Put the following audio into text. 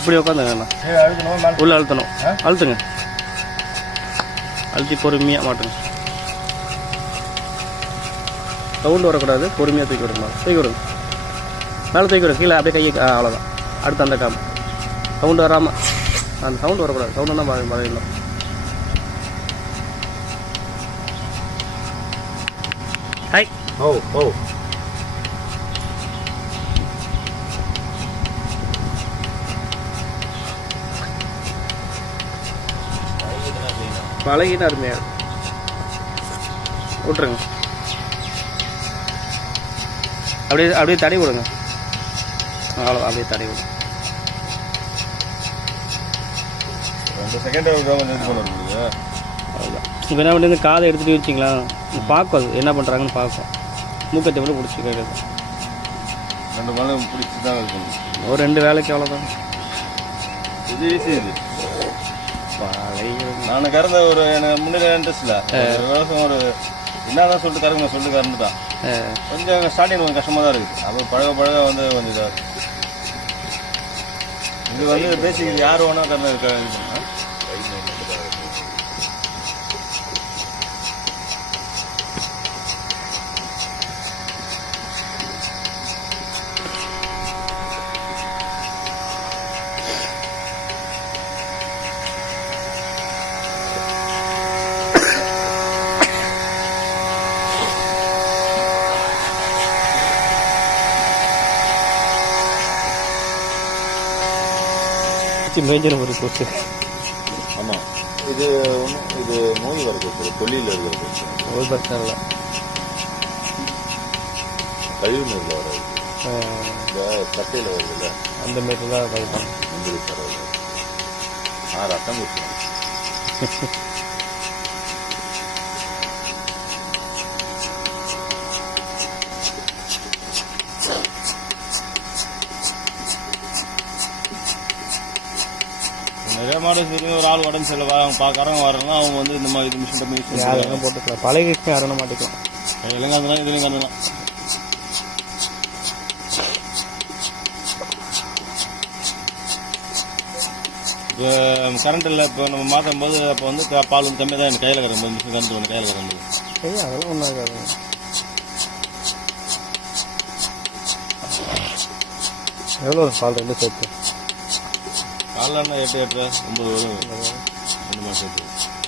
இப்படி உட்காந்துங்க உள்ள அழுத்தணும். அழுத்துங்க. அழுத்தி பொறுமையாக மாட்டுங்க. சவுண்டு வரக்கூடாது. பொறுமையாக தூக்கி விடுங்க தூக்கி விடுங்க. மேலே தூக்கி விடுங்க. கீழே அப்படியே கையை அவ்வளோதான் அடுத்து அந்த காம். சவுண்டு வராமல் அந்த சவுண்டு வரக்கூடாது. சவுண்டு தான் பழகிடணும் ஹாய் ஓ ஓ. பழகினா அருமையாக இருக்கும். விட்ருங்க அப்படியே அப்படியே தடை விடுங்க. அவ்வளோ அப்படியே தடை விடுங்க. இப்போ என்ன பண்ணுறது காதை எடுத்துகிட்டு வச்சிங்களா? பார்க்கும் அது. என்ன பண்ணுறாங்கன்னு பார்க்கும். மூக்கத்தை மட்டும் பிடிச்சி கேட்குது ரெண்டு மணி பிடிச்சி தான் பண்ணுது ஒரு ரெண்டு வேலைக்கு அவ்வளோதான் இது ஈஸி இது. பழகிடும் நான் கறந்த ஒரு எனக்கு முன்னாடி இன்ட்ரெஸ்ட் இல்லை ஒரு வருஷம் ஒரு என்னதான் சொல்லிட்டு கறங்க சொல்லிட்டு கறந்துட்டான் கொஞ்சம் ஸ்டார்டிங் கொஞ்சம் கஷ்டமாக தான் இருக்குது. அப்போ பழக பழக வந்து கொஞ்சம் இதாக. இது வந்து பேசிக் யார் வேணா கறந்து மேஞ்சர் ஒரு கொசு ஆமாம் இது ஒன்றும் இது நோய் வருது சார் கொல்லியில் இருக்கிறது ஒரு பிரச்சனை இல்லை. கழிவு நீரில் வராது. இந்த சட்டையில் வருதுல்ல? அந்த மாரி தான் வைப்பாங்க முந்திரி தரது ஆ ரத்தம் குடிச்சேன் சரி ஒரு ஆள் உடம்பு சரியில்லை. வராங்க பார்க்கறவங்க வரலாம் அவங்க வந்து இந்த மாதிரி இது மிஷின் யூஸ் யாரும் போட்டுக்கலாம் பழகிட்டு யாரும் மாட்டிக்கலாம். இதுலையும் கந்தலாம் இதுலையும் கந்தலாம் இப்போ கரண்ட் இல்லை இப்போ நம்ம மாற்றும் போது அப்போ வந்து பால் வந்து கம்மியாக தான் எனக்கு கையில் கறந்து மிஷின் கரண்ட் ஒன்று கையில் சரி அதெல்லாம் ஒன்றும் ஆகாது. எவ்வளோ பால் ரெண்டு சேர்த்து? காலைல எட்டு எட்டு ஒம்பது வரும் ரெண்டு மாதத்துக்கு